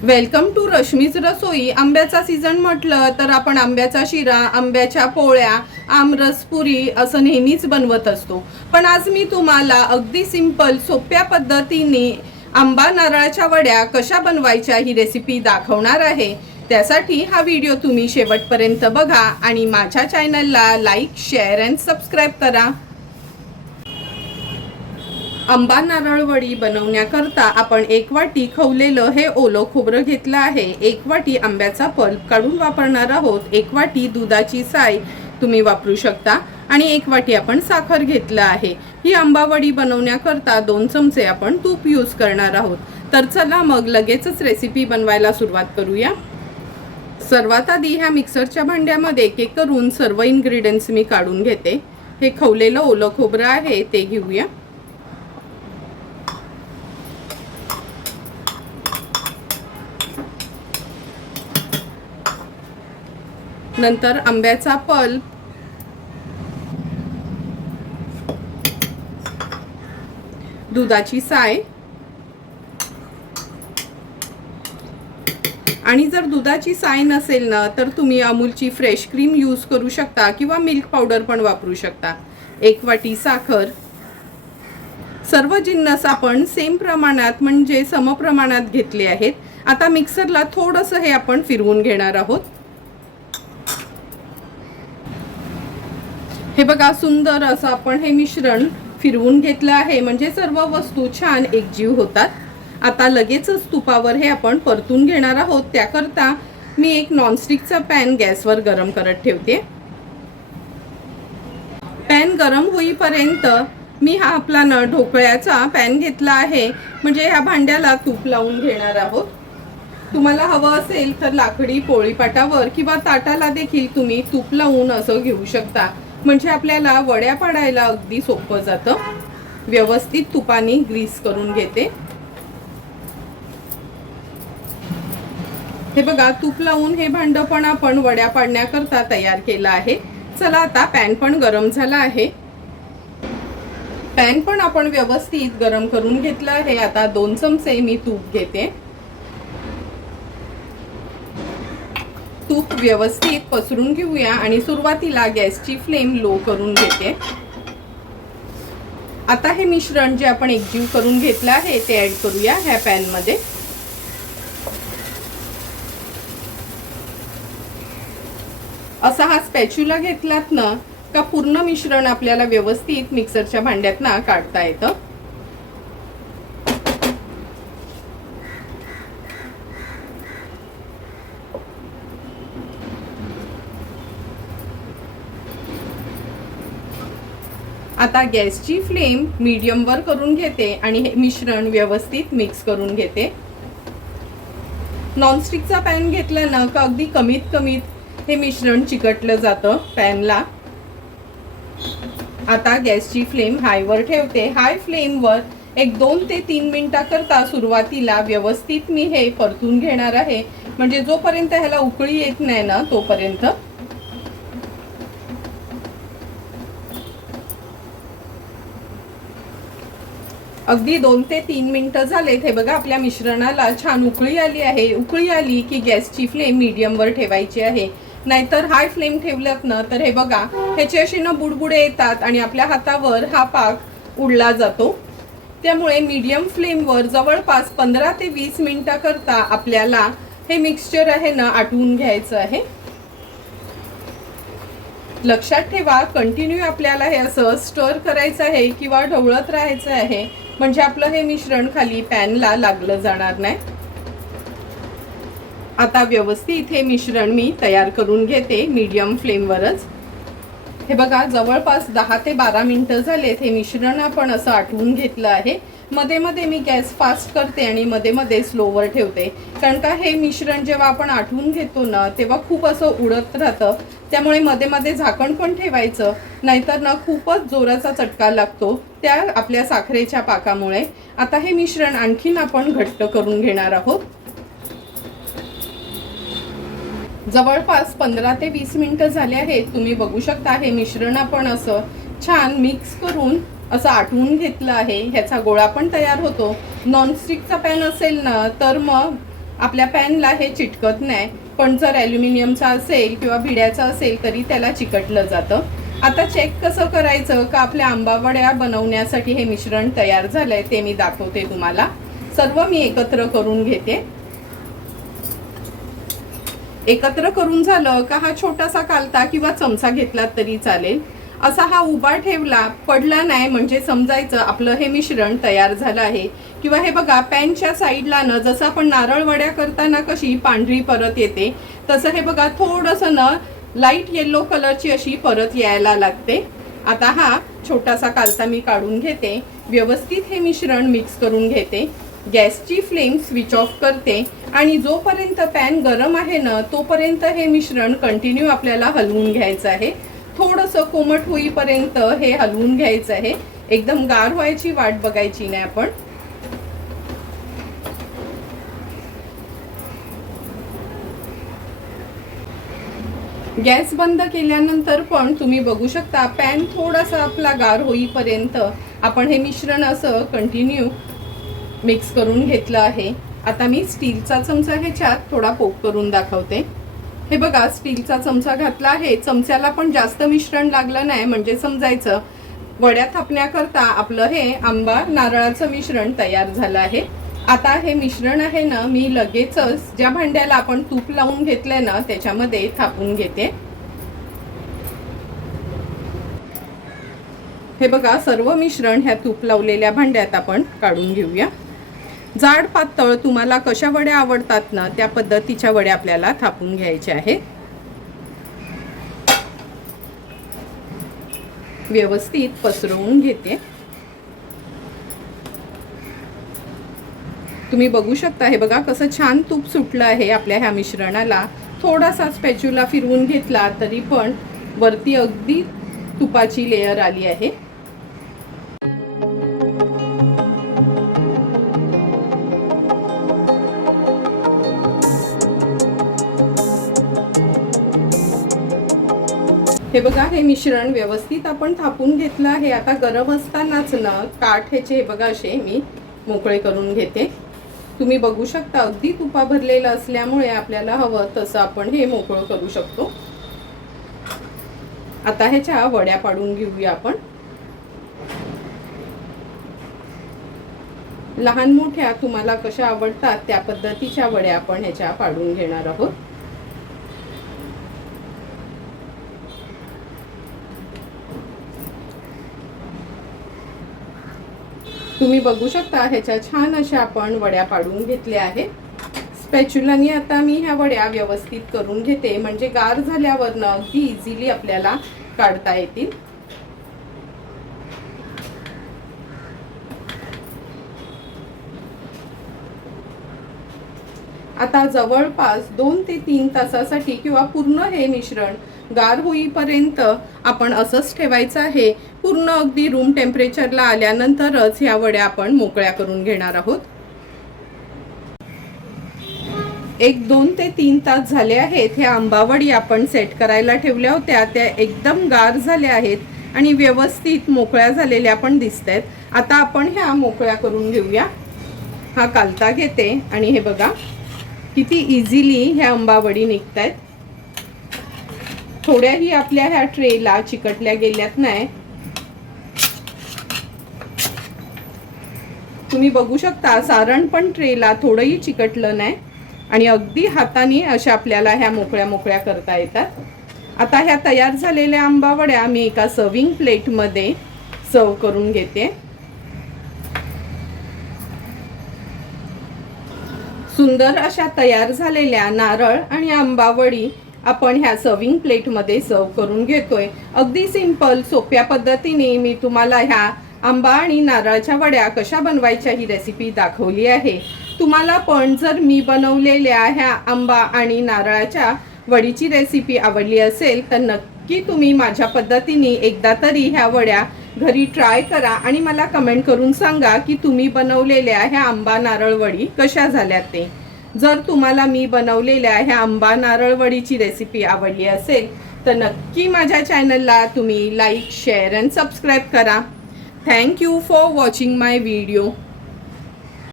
Welcome to Rashmi's रसोई। आंब्याचा season म्हटलं तर आपण आंब्याचा शिरा, आंब्याच्या पोळ्या, आमरस पुरी असं नेहमीच बनवत असतो। पण आज मी तुम्हाला अगदी सिंपल सोप्या पद्धतीने आंबा नारळाच्या वड्या कशा बनवायच्या ही रेसिपी दाखवणार आहे। त्यासाठी हा व्हिडिओ तुम्ही शेवटपर्यंत बघा आणि माझ्या चॅनलला लाईक, शेअर अँड सबस्क्राईब करा। आंबा नारळ वडी बनवण्याकरता आपण 1 वाटी खवलेलं हे ओलं खोबरं घेतलं आहे। 1 वाटी आंब्याचा पल्प काढून वापरणार आहोत। 1 वाटी दुधाची साय तुम्ही वापरू शकता आणि 1 वाटी आपण साखर घेतलं आहे। ही आंबा वडी बनवण्याकरता 2 चमचे आपण तूप यूज करणार आहोत। तर चला मग लगेचच रेसिपी बनवायला सुरुवात करूया। सर्वात आधी ह्या मिक्सरच्या भांड्यामध्ये एक करून सर्व इन्ग्रेडियंट्स मी काढून घेते। हे खवलेलं ओलं खोबरं आहे ते घेऊया। नंतर आंब्याचा पल्प, दुधाची साय आणि जर दुधाची साय नसेल ना तर तुम्ही अमूलची फ्रेश क्रीम यूज करू शकता किंवा मिल्क पावडर पण वापरू शकता। 1 वाटी साखर। सर्व जिन्नस आपण सेम प्रमाणात म्हणजे समप्रमाणात घेतले आहेत। आता मिक्सरला थोडंसं हे आपण फिरवून घेणार आहोत। हे बघा, सुंदर असं आपण हे मिश्रण फिरवून घेतलं आहे म्हणजे सर्व वस्तू छान एकजीव होतात। आता लगेचच तुपावर हे आपण परतून घेणार आहोत। त्याकरता मी एक नॉनस्टिकचा पॅन गॅसवर गरम करत ठेवते। पॅन गरम होईपर्यंत मी हा आपला ढोकळ्याचा पॅन घेतला आहे म्हणजे ह्या भांड्याला तूप लावून घेणार आहोत। तुम्हाला हवं असेल तर लाकडी पोळीपाटावर किंवा ताटाला देखील तुम्ही तूप लावून असं घेऊ शकता म्हणजे आपल्याला वड्या पाडायला अगदी सोपं जातं। व्यवस्थित तुपाने ग्रीस करून घेते। हे बघा, तूप लावून हे भांडं पण आपण वड्या पाडण्याकरता तयार केलं आहे। चला आता पॅन पण गरम झाला आहे। पॅन पण आपण व्यवस्थित गरम करून घेतलं आहे। आता 2 चमचे मी तूप घेते। तूप व्यवस्थित पसरून घेऊया आणि सुरुवातीला गॅसची फ्लेम लो करून घेते। आता हे मिश्रण जे आपण एकजीव करून घेतलं आहे ते ऍड करूया ह्या पॅन मध्ये। असा हा स्पॅच्युला घेतलात ना का पूर्ण मिश्रण आपल्याला व्यवस्थित मिक्सरच्या भांड्यातनं काढता येतं। आता गॅसची फ्लेम मीडियम वर करून घेते आणि हे मिश्रण व्यवस्थित मिक्स करून घेते। नॉनस्टिकचा पॅन घेतला ना का अगदी कमीत हे मिश्रण चिकटलं जातं पॅनला। आता गॅसची फ्लेम हाय वर ठेवते। हाय फ्लेम वर एक 2 ते 3 मिनिटाकरता सुरुवातीला व्यवस्थित मी हे परतून घेणार आहे म्हणजे जोपर्यंत ह्याला उकळी येत नाही ना तोपर्यंत। अगदी 2 ते 3 मिनिटं झालेत। हे बघा, आपल्या मिश्रणाला छान उकळी आली आहे। उकळी आली की गॅसची फ्लेम मीडियम वर ठेवायची आहे, नाहीतर हाय फ्लेम ठेवलात ना तर हे बघा ह्याचे असे ना बुडबुडे येतात आणि आपल्या हातावर हा पाक उडला जातो। त्यामुळे मीडियम फ्लेम वर जवळपास 15 ते 20 मिनिटाकरता आपल्याला हे मिक्सचर आहे ना आटवून घ्यायचं आहे। लक्षात ठेवा, कंटिन्यू आपल्याला हे असं स्टर करायचं आहे किंवा ढवळत राहायचं आहे म्हणजे आपलं हे मिश्रण खाली पॅनला लागलं जाणार नाही। आता व्यवस्थित हे मिश्रण मी तयार करून घेते मीडियम फ्लेमवरच। हे बघा, जवळपास 10 ते 12 मिनिटं झालेत। हे मिश्रण आपण असं आटवून घेतलं आहे। मध्ये मध्ये मी गॅस फास्ट करते आणि मध्ये मध्ये स्लोवर ठेवते, कारण का हे मिश्रण जेव्हा आपण आटवून घेतो ना तेव्हा खूप असं उडत राहतं। त्यामुळे मध्ये मध्ये झाकण पण ठेवायचं, नाहीतर ना खूपच जोराचा चटका लागतो त्या आपल्या साखरेच्या पाकामुळे। आता हे मिश्रण आणखीन आपण घट्ट करून घेणार आहोत। जवळपास 15 ते 20 मिनिटं झाले आहेत। तुम्ही बघू शकता हे मिश्रण आपण असं छान मिक्स करून असं आटवून घेतलं आहे। ह्याचा गोळा पण तयार होतो। नॉनस्टिकचा पॅन असेल ना तर मग आपल्या पॅनला हे चिटकत नाही, पण जर ॲल्युमिनियमचा असेल किंवा भिड्याचा असेल तरी त्याला चिकटलं जातं. आता चेक कसं करायचं का आपल्या आंबावड्या बनवण्यासाठी हे मिश्रण तयार झालंय ते मी दाखवते तुम्हाला. सर्व मी एकत्र करून घेते. एकत्र करून झालं का हा छोटासा कालता किंवा चमचा घेतला तरी चालेल. असा हा उभा ठेवला, पडला नाही म्हणजे समजायचं आपलं हे मिश्रण तयार झालं आहे. किंवा हे बघा पॅनच्या साईडला न जसं आपण नारळ वड्या करताना कशी पांढरी परत येते, तसं हे बघा थोडंसं न लाईट येलो कलरची अशी परत यायला लागते. आता हा छोटासा कालता मी काढून घेते. व्यवस्थित हे मिश्रण मिक्स करून घेते. गॅसची फ्लेम स्विच ऑफ करते आणि जोपर्यंत पॅन गरम आहे ना तोपर्यंत हे मिश्रण कंटिन्यू आपल्याला हलवून घ्यायचं आहे. थोडंसं कोमट होईपर्यंत हे हलवून घ्यायचं आहे. एकदम गार व्हायची वाट बघायची नाही आपण. गॅस बंद केल्यानंतर पण तुम्ही बघू शकता पॅन थोडासा आपला गार होईपर्यंत आपण हे मिश्रण असं कंटिन्यू मिक्स करून घेतलं आहे. आता मी स्टीलचा चमचा ह्याच्यात थोडा पोक करून दाखवते. हे बघा स्टीलचा चमचा घातला आहे. चमच्याला पण जास्त मिश्रण लागलं नाही म्हणजे समजायचं वड्या थापण्याकरता आपलं हे आंबा नारळाचं मिश्रण तयार झालं आहे. आता हे मिश्रण आहे ना मी लगेचच ज्या भांड्याला आपण तूप लावून घेतलंय ना त्याच्यामध्ये थापून घेते. हे बघा सर्व मिश्रण ह्या तूप लावलेल्या भांड्यात आपण काढून घेऊया. जाड पातळ तुम्हाला कशा वड्या आवडतात ना त्या पद्धतीच्या वड्या आपल्याला थापून घ्यायच्या आहेत. व्यवस्थित पसरवून घेते. तुम्ही बघू शकता हे बघा कसं छान तूप सुटलं आहे आपल्या ह्या मिश्रणाला. थोडासा स्पॅच्युला फिरवून घेतला तरी पण वरती अगदी तुपाची लेयर आली आहे. हे बघा हे मिश्रण व्यवस्थित आपण थापून घेतलं आहे. आता गरम असतानाच ना काठ ह्याचे हे बघा असे मी मोकळे करून घेते. तुम्ही बघू शकता अगदी तुपा भरलेलं असल्यामुळे आपल्याला हवं तसं आपण हे मोकळं करू शकतो. आता ह्याच्या वड्या पाडून घेऊया आपण. लहान मोठ्या तुम्हाला कशा आवडतात त्या पद्धतीच्या वड्या आपण ह्याच्या पाडून घेणार आहोत. तुम्ही बघू शकता ह्याच्या छान अशा आपण वड्या पाडून घेतल्या आहेत. स्पॅच्युलानी आता मी ह्या वड्या व्यवस्थित करून घेते म्हणजे गार झाल्यावर ना अगदी इझिली आपल्याला काढता येतील. आता जवळपास 2 ते 3 तासासाठी किंवा पूर्ण हे मिश्रण गार होईपर्यंत आपण असंच ठेवायचं आहे. पूर्ण अगदी रूम टेम्परेचरला आल्यानंतरच ह्या वड्या आपण मोकळ्या करून घेणार आहोत. 1-2 ते 3 तास झाले आहेत. ह्या आंबावडी आपण सेट करायला ठेवल्या होत्या त्या एकदम गार झाल्या आहेत आणि व्यवस्थित मोकळ्या झालेल्या पण दिसतायत. आता आपण ह्या मोकळ्या करून घेऊया. हा कालता घेते आणि हे बघा किती इझिली ह्या आंबावडी निघतायत. थोड्याही आपल्या ह्या ट्रेला चिकटल्या गेल्यात नाही. तुम्ही बघू शकता सारण पण ट्रेला थोडंही चिकटलं नाही आणि अगदी हाताने अशा आपल्याला ह्या मोकळ्या मोकळ्या करता येतात. आता ह्या तयार झालेल्या आंबावड्या मी एका सर्विंग प्लेटमध्ये सर्व करून घेते. सुंदर अशा तयार झालेल्या नारळ आणि आंबावडी आपण ह्या सर्विंग प्लेटमध्ये सर्व करून घेतोय. अगदी सिंपल सोप्या पद्धतीने मी तुम्हाला ह्या आंबा आणि नारळाच्या वड्या कशा बनवायच्या ही रेसिपी दाखवली आहे. तुम्हाला पण जर मी बनवलेल्या ह्या आंबा आणि नारळाच्या वडीची रेसिपी आवडली असेल तर नक्की तुम्ही माझ्या पद्धतीने एकदा तरी ह्या वड्या घरी ट्राय करा आणि मला कमेंट करून सांगा की तुम्ही बनवलेल्या ह्या आंबा नारळ वडी कशा झाल्यात ते. जर तुम्हाला मी बनवलेल्या ह्या आंबा नारळ वडीची रेसिपी आवडली असेल तर नक्की माझ्या चॅनलला तुम्ही लाईक, शेअर अँड सबस्क्राईब करा. Thank you for watching my video.